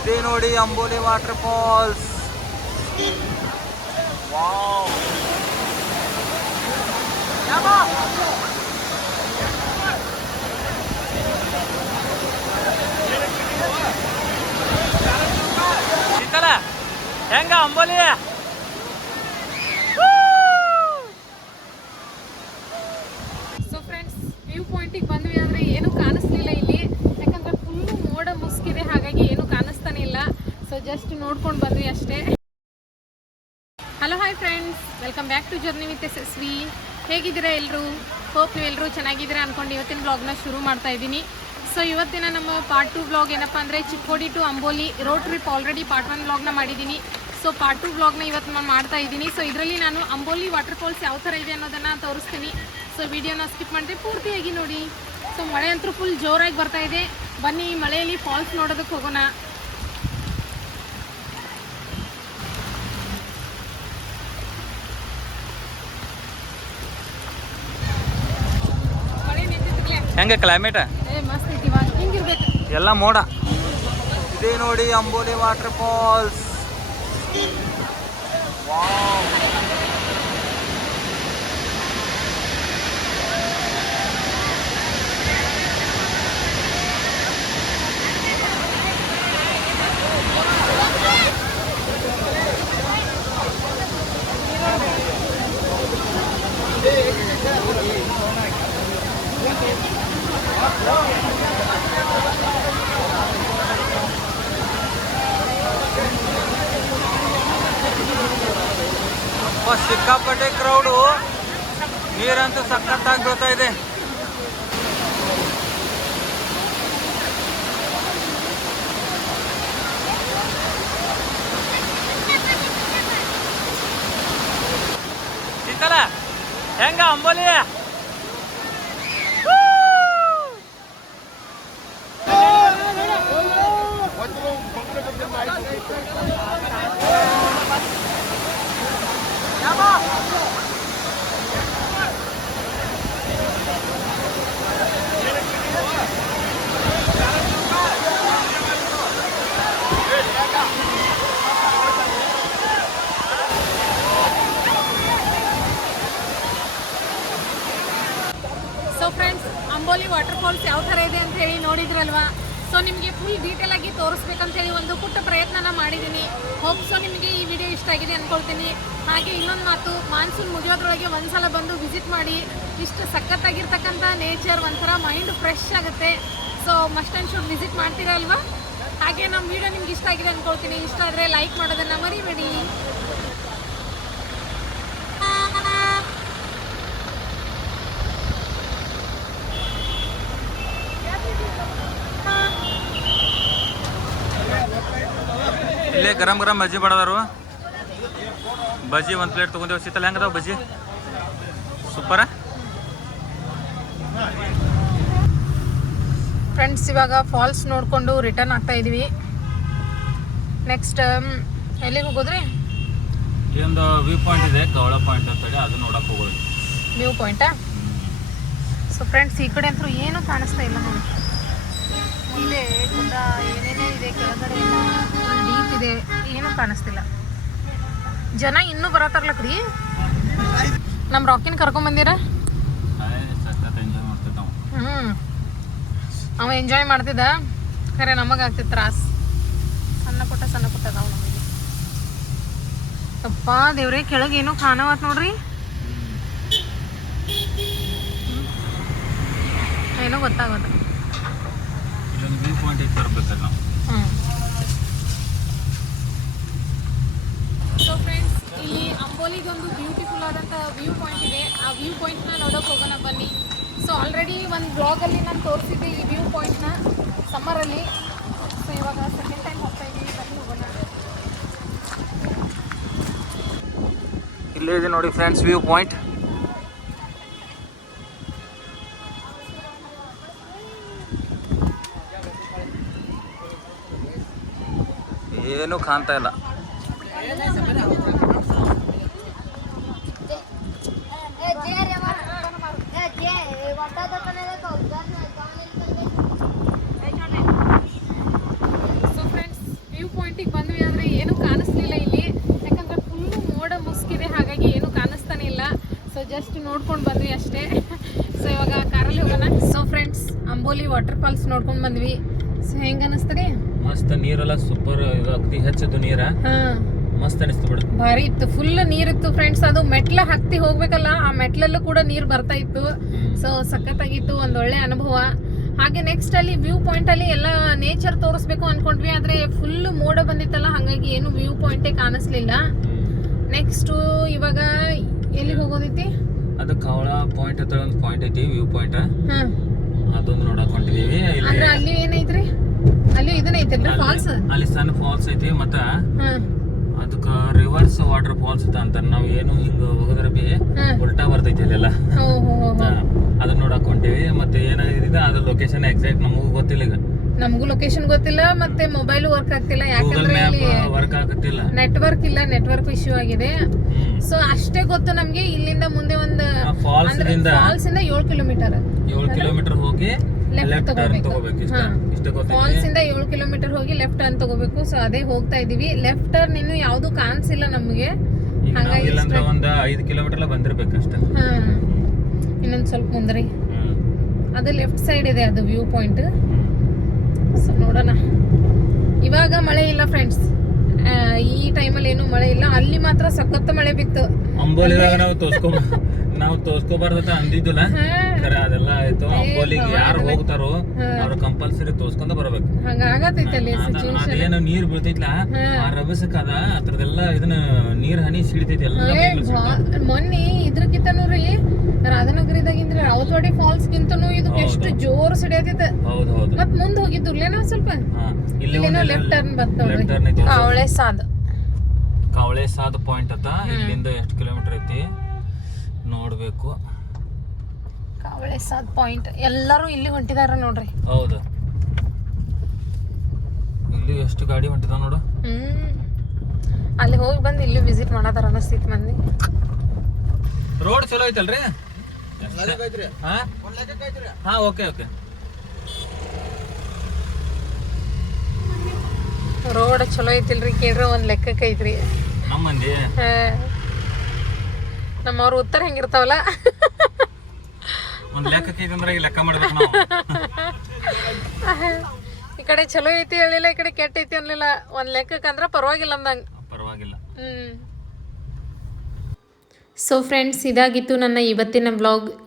ಇದೆ ನೋಡಿ Amboli waterfalls. Wow, ಶೀತಲ ಹೆಂಗ ಅಂಬೋಲಿ? ಸೊ ಫ್ರೆಂಡ್ಸ್, ವ್ಯೂ ಪಾಯಿಂಟಿಗೆ ಬಂದ್ವಿ ಆದರೆ ಏನು ಕಾಣಿಸ್ಲಿಲ್ಲ ಇಲ್ಲಿ, ಯಾಕಂದ್ರೆ ಫುಲ್ಲು ಮೋಡ ಮುಸ್ಕಿದೆ, ಹಾಗಾಗಿ ಏನು ಕಾಣಿಸ್ತಾನೆ ಇಲ್ಲ. ಸೊ ಜಸ್ಟ್ ನೋಡ್ಕೊಂಡು ಬಂದ್ವಿ ಅಷ್ಟೇ. Hello hi friends, welcome back to journey with Yashaswi. ಹೇಗಿದ್ದೀರಾ ಎಲ್ಲರೂ? ಹೋಪ್ ನೀವು ಎಲ್ಲರೂ ಚೆನ್ನಾಗಿದ್ದೀರಾ ಅಂದ್ಕೊಂಡು ಇವತ್ತಿನ ಬ್ಲಾಗ್ನ ಶುರು ಮಾಡ್ತಾ ಇದ್ದೀನಿ. ಸೊ ಇವತ್ತಿನ ನಮ್ಮ ಪಾರ್ಟ್ 2 ಬ್ಲಾಗ್ ಏನಪ್ಪ ಅಂದರೆ Chikkodi to Amboli road trip. Already part 1 ಬ್ಲಾಗ್ನ ಮಾಡಿದ್ದೀನಿ. ಸೊ ಪಾರ್ಟ್ 2 ಬ್ಲಾಗ್ನ ಇವತ್ತು ನಾನು ಮಾಡ್ತಾ ಇದ್ದೀನಿ. ಸೊ ಇದರಲ್ಲಿ ನಾನು ಅಂಬೋಲಿ ವಾಟರ್ ಫಾಲ್ಸ್ ಯಾವ ಥರ ಇದೆ ಅನ್ನೋದನ್ನು ತೋರಿಸ್ತೀನಿ. ಸೊ ವಿಡಿಯೋನ ಸ್ಕಿಪ್ ಮಾಡಿದೆ ಪೂರ್ತಿಯಾಗಿ ನೋಡಿ. ಸೊ ಮಳೆ ಅಂತೂ ಫುಲ್ ಜೋರಾಗಿ ಬರ್ತಾ ಇದೆ. ಬನ್ನಿ ಮಳೆಯಲ್ಲಿ ಫಾಲ್ಸ್ ನೋಡೋದಕ್ಕೆ ಹೋಗೋಣ. ಹೆಂಗೆ ಕ್ಲೈಮೇಟ್? ಮಸ್ತ್ ಐತಿ, ಇವಾಗ ಹಿಂಗಿರ್ಬೇಕು ಎಲ್ಲ ಮೋಡ. ಇದೆ ನೋಡಿ ಅಂಬೋಲಿ ವಾಟರ್ ಫಾಲ್ಸ್. ವಾವ್, ಸಿಕ್ಕಾಪಟ್ಟೆ ಕ್ರೌಡು. ನೀರಂತೂ ಸಖತ್ತಾಗಿ ಬೀಳ್ತಾ ಇದೆ. ಶೀತಲ ಹೆಂಗ Amboli? So friends, Amboli waterfalls ಯಾವ ಥರ ಇದೆ ಅಂತ ಹೇಳಿ ನೋಡಿದ್ರಲ್ವಾ. ಸೊ ನಿಮಗೆ ಫುಲ್ ಡೀಟೇಲ್ ಆಗಿ ತೋರಿಸ್ಬೇಕಂತೇಳಿ ಒಂದು ಪುಟ್ಟ ಪ್ರಯತ್ನನ ಮಾಡಿದ್ದೀನಿ. ಹೋಪ್ ಸೊ ನಿಮಗೆ ಈ ವಿಡಿಯೋ ಇಷ್ಟ ಆಗಿದೆ ಅಂದ್ಕೊಳ್ತೀನಿ. ಹಾಗೆ ಇನ್ನೊಂದು ಮಾತು, ಮಾನ್ಸೂನ್ ಮುಗಿಯೋದ್ರೊಳಗೆ ಒಂದ್ಸಲ ಬಂದು ವಿಸಿಟ್ ಮಾಡಿ. ಇಷ್ಟು ಸಖತ್ತಾಗಿರ್ತಕ್ಕಂಥ ನೇಚರ್, ಒಂಥರ ಮೈಂಡ್ ಫ್ರೆಶ್ ಆಗುತ್ತೆ. So must and should visit ಮಾಡ್ತೀರಲ್ವಾ. ಹಾಗೆ ನಮ್ಮ ವಿಡಿಯೋ ನಿಮ್ಗೆ ಇಷ್ಟ ಆಗಿದೆ ಅಂದ್ಕೊಳ್ತೀನಿ. ಇಷ್ಟ ಆದರೆ ಲೈಕ್ ಮಾಡೋದನ್ನು ಮರಿಬೇಡಿ. ಇಲ್ಲೇ ಗರಂ ಗರಂ ಬಜ್ಜಿ ಬಡದಾರು. ಬಜ್ಜಿ ಒಂದು ಪ್ಲೇಟ್ ತೊಗೊಂಡೇವು. ಶೀತಲ್ ಹೆಂಗದಾವ ಬಜ್ಜಿ? ಸೂಪರ. ಫ್ರೆಂಡ್ಸ್, ಇವಾಗ ಫಾಲ್ಸ್ ನೋಡಿಕೊಂಡು ರಿಟರ್ನ್ ಆಗ್ತಾ ಇದೀವಿ. ನೆಕ್ಸ್ಟ್ ಎಲ್ಲಿಗೆ ಹೋಗೋದ್ರಿ? ಒಂದು ವ್ಯೂ ಪಾಯಿಂಟ್ ಇದೆ, ಕವಳ ಪಾಯಿಂಟ್ ಅಂತೇಳಿ, ಅದು ನೋಡಕ್ಕೆ ಹೋಗೋದು. ವ್ಯೂ ಪಾಯಿಂಟಾ? ಸೊ ಫ್ರೆಂಡ್ಸ್, ಈ ಕಡೆ ಅಂತೂ ಏನೂ ಕಾಣಿಸ್ತಾ ಇಲ್ಲ ನೋಡಿ. ಮುಂದೆ ಗುಡ್ಡ ಏನೇನೇ ಇದೆ, ಕೆಳಗಡೆ ಎಲ್ಲ ಡೀಪ್ ಇದೆ, ಏನೂ ಕಾಣಿಸ್ತಿಲ್ಲ. ಜನ ಇನ್ನೂ ಬರತ್ತಾರ್ಲಕ್ರಿ. ನಮ್ಮ ರಾಕಿನ ಕರ್ಕೊಂಬಂದಿರ? ಅವ ಎಂಜಾಯ್ ಮಾಡ್ತಿದ್ದ, ಖರೆ ನಮಗಾಗ್ತಿತ್ತು ತ್ರಾಸ್. ಸಣ್ಣ ಪುಟ್ಟ ಅದಾವ ನಮಗೆ. ಅಪ್ಪ ದೇವ್ರೆ, ಕೆಳಗೆ ಏನೋ ಕಾಣವತ್ ನೋಡ್ರಿ. ಏನೋ ಗೊತ್ತಾಗೋದು. ಸೊ ಫ್ರೆಂಡ್ಸ್, ಇಲ್ಲಿ ಅಂಬೋಲಿಗೊಂದು ಬ್ಯೂಟಿಫುಲ್ ಆದಂಥ ವ್ಯೂ ಪಾಯಿಂಟ್ ಇದೆ. ಆ ವ್ಯೂ ಪಾಯಿಂಟ್ನ ನೋಡೋಕೆ ಹೋಗೋಣ ಬನ್ನಿ. ಸೊ ಆಲ್ರೆಡಿ ಒಂದು ಬ್ಲಾಗಲ್ಲಿ ನಾನು ತೋರಿಸಿದ್ದೆ ಈ ವ್ಯೂ ಪಾಯಿಂಟ್ನ ಸಮ್ಮರಲ್ಲಿ. ಸೊ ಇವಾಗ ಸೆಕೆಂಡ್ ಟೈಮ್ ಹೋಗ್ತಾ ಇದ್ದೀವಿ, ಬನ್ನಿ ಹೋಗೋಣ. ಇಲ್ಲೇ ಇದೆ ನೋಡಿ ಫ್ರೆಂಡ್ಸ್ ವ್ಯೂ ಪಾಯಿಂಟ್. ಏನೂ ಕಾಣ್ತಾ ಇಲ್ಲ. ಸೊ ಫ್ರೆಂಡ್ಸ್, ನೋಡ್ಕೊಂಡು ಬಂದ್ವಿ ಅಷ್ಟೇ. ಸೊ ಇವಾಗ ಕಾರಲ್ಲಿ ಹೋಗೋಣ. So friends, Amboli waterfalls ನೋಡ್ಕೊಂಡು ಬಂದ್ವಿ. ಸೊ ಹೆಂಗ ಅನಿಸ್ತದೆ? ಮಸ್ತ್ ನೀರೆಲ್ಲ ಸೂಪರ್, ಇದು ಅಗದಿ ಹೆಚ್ಚದು ನೀರ. ಮಸ್ತ್ ಅನಿಸ್ತು ಬಿಡು. ಭಾರಿ ಇತ್ತು, ಫುಲ್ ನೀರಿತ್ತು ಫ್ರೆಂಡ್ಸ್. ಅದು ಮೆಟ್ಲ ಹತ್ತಿ ಹೋಗ್ಬೇಕಲ್ಲ, ಆ ಮೆಟ್ಲಲ್ಲೂ ಕೂಡ ನೀರ್ ಬರ್ತಾ ಇತ್ತು. ಸೊ ಸಖತ್ತಾಗಿತ್ತು, ಒಂದೊಳ್ಳೆ ಅನುಭವ. ಹಾಗೆ ನೆಕ್ಸ್ಟ್ ಅಲ್ಲಿ ವ್ಯೂ ಪಾಯಿಂಟ್ ಅಲ್ಲಿ ಎಲ್ಲ ನೇಚರ್ ತೋರಿಸ್ಬೇಕು ಅನ್ಕೊಂಡ್ವಿ, ಆದ್ರೆ ಫುಲ್ ಮೋಡ ಬಂದಿತ್ತಲ್ಲ, ಹಾಗಾಗಿ ಏನು ವ್ಯೂ ಪಾಯಿಂಟೇ ಕಾಣಿಸ್ಲಿಲ್ಲ. ನೆಕ್ಸ್ಟ್ ಇವಾಗ ಎಲ್ಲಿ ಹೋಗೋದೈತಿ? ಅದು ಕವಳ ಪಾಯಿಂಟ್ ಹತ್ರ ಒಂದು ಪಾಯಿಂಟ್ ಐತಿ, ವ್ಯೂ ಪಾಯಿಂಟ್. ಅದೊಂದು ನೋಡಕ್ ಹೊಂಟಿದೀವಿ. ಅಂದ್ರೆ ಅಲ್ಲಿ ಏನೈತ್ರಿ? ಅಲ್ಲಿ ಇದನ್ನ ಐತಲ್ರಿ ಫಾಲ್ಸ್? ಅಲ್ಲಿ ಸಣ್ಣ ಫಾಲ್ಸ್ ಐತಿ, ಮತ್ತ ಅದಕ್ಕ ರಿವರ್ಸ್ ವಾಟರ್ ಫಾಲ್ಸ್ ಅಂತ ನಾವು ಏನು ಹಿಂಗ ಹೋಗೋದ್ರ ಬಿ ಉಲ್ಟಾ ಬರ್ತೈತಿ ಅಲ್ಲೆಲ್ಲ. ಅದನ್ನ ನೋಡಕ್ ಹೊಂಟಿವಿ. ಮತ್ತೆ ಏನಾಗಿದೆ ಅದ್ರ ಲೊಕೇಶನ್ ಎಕ್ಸಾಕ್ಟ್ ನಮಗೂ ಗೊತ್ತಿಲ್ಲ. ಈಗ ನಮಗೂ ಲೊಕೇಶನ್ ಗೊತ್ತಿಲ್ಲ, ಮತ್ತೆ ಮೊಬೈಲ್ ವರ್ಕ್ ಆಗ್ತಿಲ್ಲ, ಯಾಕಂದ್ರೆ ವರ್ಕ್ ಆಗುತ್ತಿಲ್ಲ, ನೆಟ್ವರ್ಕ್ ಇಲ್ಲ, ನೆಟ್ವರ್ಕ್ ಇಶ್ಯೂ ಆಗಿದೆ. ಸೊ ಅಷ್ಟೇ ಗೊತ್ತು ನಮ್ಗೆ. ಇಲ್ಲಿಂದ ಮುಂದೆ ಒಂದು ಫಾಲ್ಸ್ ಇಂದ 7 ಕಿಲೋಮೀಟರ್ ಹೋಗಿ ಲೆಫ್ಟ್ ಟರ್ನ್ ತಗೋಬೇಕು. ಫಾಲ್ಸ್ ಇಂದ 7 ಕಿಲೋಮೀಟರ್ ಹೋಗಿ ಲೆಫ್ಟ್ ಟರ್ನ್ ತಗೋಬೇಕು. ಸೊ ಅದೇ ಹೋಗ್ತಾ ಇದೀವಿ. ಲೆಫ್ಟ್ ಟರ್ನ್ ಇನ್ನು ಯಾವ್ದು ಕಾಣಿಸಿಲ್ಲ ನಮ್ಗೆ, ಹಾಗಾಗಿ ಒಂದ್ 5 ಕಿಲೋಮೀಟರ್ ಬಂದಿರ್ಬೇಕಷ್ಟ. ಇನ್ನೊಂದ್ ಸ್ವಲ್ಪ ಮುಂದ್ರಿ ಅದು ಲೆಫ್ಟ್ ಸೈಡ್ ಇದೆ, ಅದು ವ್ಯೂ ಪಾಯಿಂಟ್. ಸೊ ನೋಡೋಣ. ಇವಾಗ ಮಳೆ ಇಲ್ಲ ಫ್ರೆಂಡ್ಸ್, ಈ ಟೈಮಲ್ಲಿ ಏನು ಮಳೆ ಇಲ್ಲ. ಅಲ್ಲಿ ಮಾತ್ರ ಸಖತ್ ಮಳೆ ಬಿತ್ತು. ಅಂಬೋಲಿದಾಗ ನಾವು ತೋರ್ಸ್ಕೋಬಾರ್ದ ಅಂದಿದ್ದಿಲ್ಲ, ಅದೆಲ್ಲ ಆಯ್ತು. ಅಂಬೋಲಿಗೆ ಯಾರು ಹೋಗ್ತಾರೋ ಅವ್ರು ಕಂಪಲ್ಸರಿ ತೋರ್ಸ್ಕೊಂಡ ಬರ್ಬೇಕು. ಹಂಗಾಗತೈತಿ ಅಲ್ಲಿ ಸಿಚುವೇಶನ್. ಅದೇನು ನೀರ್ ಬೀಳ್ತೈತ್ಲ, ಆ ರಭಸಕ್ಕ ಅದ್ರದೆಲ್ಲ ಇದನ್ನ ನೀರ್ ಹನಿ ಸಿಡಿತೈತಿ ಎಲ್ಲ. ಮೊನ್ನೆ ಇದ್ರಕ್ಕಿಂತನೂ ರೀ ರಾಧಾನಗರಿದಾಗಿಂದ್ರ ರಾವತವಾಡಿ ಫಾಲ್ಸ್ ಗಿಂತನೂ ಇದು ಎಷ್ಟು ಜೋರ್ ಸಿಡಿಯತೈತೆ. ಮತ್ ಮುಂದ್ ಹೋಗಿದ್ದುರ್ಲೇ ನಾವ್ ಸ್ವಲ್ಪ ಲೆಫ್ಟ್ ಟರ್ನ್ ಬಂತ. ಕಾವಳೆ ಸಾದ್ ಪಾಯಿಂಟ್ ಅತ್ತ. ಇಲ್ಲಿಂದ ಎಷ್ಟು ಕಿಲೋಮೀಟರ್ ಐತಿ ನೋಡ್ಬೇಕು. ಕಾವಳೆ ಸಾದ್ ಪಾಯಿಂಟ್ ಎಲ್ಲರೂ ಇಲ್ಲಿ ಹೊಂಟಿದಾರ ನೋಡ್ರಿ. ಹೌದು, ಇಲ್ಲಿ ಎಷ್ಟು ಗಾಡಿ ಹೊಂಟಿದಾವ ನೋಡು. ಅಲ್ಲಿ ಹೋಗಿ ಬಂದು ಇಲ್ಲಿ ವಿಸಿಟ್ ಮಾಡತಾರ ಅನಸ್ತೈತಿ ಮಂದಿ. ರೋಡ್ ಚಲೋ ಐತಲ್ರಿ? ಹಾ, ಓಕೆ. ರೋಡ್ ಚಲೋ ಐತಿಲ್ರಿ? ಕೇಳ್ರಿ, ಒಂದ್ ಲೆಕ್ಕಕ್ಕೆ ಐತ್ರಿ. ನಮ್ಮ ಮಂದಿ ನಮ್ಮವ್ರ ಉತ್ತರ ಹೆಂಗಿರ್ತಾವಲ್ಲ, ಒಂದ್ ಲೆಕ್ಕಕ್ಕೆ ಐತಂದ್ರೆ ಈ ಲೆಕ್ಕ ಮಾಡ್ಬೇಕು ನಾವು. ಈ ಕಡೆ ಚಲೋ ಐತಿ ಹೇಳಿಲ್ಲ, ಈ ಕಡೆ ಕೆಟ್ಟ ಐತಿ ಅನ್ಲಿಲ್ಲ. ಒಂದ್ ಲೆಕ್ಕಕ್ಕೆ ಅಂದ್ರ ಪರವಾಗಿಲ್ಲ ಅಂದಂಗ. ಪರವಾಗಿಲ್ಲ. ಸೊ ಫ್ರೆಂಡ್ಸ್, ಇದಾಗಿತ್ತು ನನ್ನ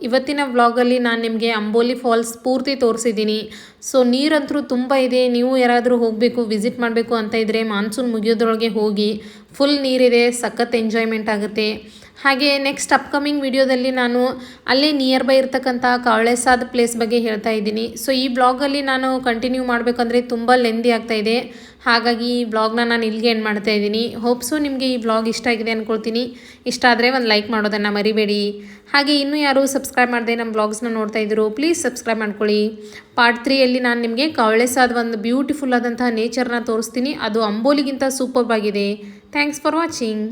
ಇವತ್ತಿನ ವ್ಲಾಗಲ್ಲಿ ನಾನು ನಿಮಗೆ ಅಂಬೋಲಿ ಫಾಲ್ಸ್ ಪೂರ್ತಿ ತೋರಿಸಿದ್ದೀನಿ. ಸೊ ನೀರಂತರೂ ತುಂಬ ಇದೆ. ನೀವು ಯಾರಾದರೂ ಹೋಗಬೇಕು, ವಿಸಿಟ್ ಮಾಡಬೇಕು ಅಂತ ಇದ್ದರೆ ಮಾನ್ಸೂನ್ ಮುಗಿಯೋದ್ರೊಳಗೆ ಹೋಗಿ. ಫುಲ್ ನೀರಿದೆ, ಸಖತ್ ಎಂಜಾಯ್ಮೆಂಟ್ ಆಗುತ್ತೆ. ಹಾಗೆ ನೆಕ್ಸ್ಟ್ ಅಪ್ಕಮಿಂಗ್ ವಿಡಿಯೋದಲ್ಲಿ ನಾನು ಅಲ್ಲೇ ನಿಯರ್ ಬೈ ಇರ್ತಕ್ಕಂಥ ಕಾವಳೆಸಾದ ಪ್ಲೇಸ್ ಬಗ್ಗೆ ಹೇಳ್ತಾ ಇದ್ದೀನಿ. ಸೊ ಈ ಬ್ಲಾಗಲ್ಲಿ ನಾನು ಕಂಟಿನ್ಯೂ ಮಾಡಬೇಕಂದ್ರೆ ತುಂಬ ಲೆಂದಿ ಆಗ್ತಾ ಇದೆ, ಹಾಗಾಗಿ ಈ ಬ್ಲಾಗ್ನ ನಾನು ಇಲ್ಲಿಗೆ ಎಂಡ್ ಮಾಡ್ತಾ ಇದ್ದೀನಿ. ಹೋಪ್ಸು ನಿಮಗೆ ಈ ಬ್ಲಾಗ್ ಇಷ್ಟ ಆಗಿದೆ ಅಂದ್ಕೊಳ್ತೀನಿ. ಇಷ್ಟ ಆದರೆ ಒಂದು ಲೈಕ್ ಮಾಡೋದನ್ನು ಮರಿಬೇಡಿ. ಹಾಗೆ ಇನ್ನೂ ಯಾರು ಸಬ್ಸ್ಕ್ರೈಬ್ ಮಾಡದೆ ನಮ್ಮ ಬ್ಲಾಗ್ಸ್ನ ನೋಡ್ತಾ ಇದ್ರು, ಪ್ಲೀಸ್ ಸಬ್ಸ್ಕ್ರೈಬ್ ಮಾಡ್ಕೊಳ್ಳಿ. ಪಾರ್ಟ್ 3ಯಲ್ಲಿ ನಾನು ನಿಮಗೆ ಕಾವಳೆಸಾದ ಒಂದು ಬ್ಯೂಟಿಫುಲ್ ಆದಂತಹ ನೇಚರ್ನ ತೋರಿಸ್ತೀನಿ. ಅದು ಅಂಬೋಲಿಗಿಂತ ಸೂಪರ್ಬ್ ಆಗಿದೆ. Thanks for watching.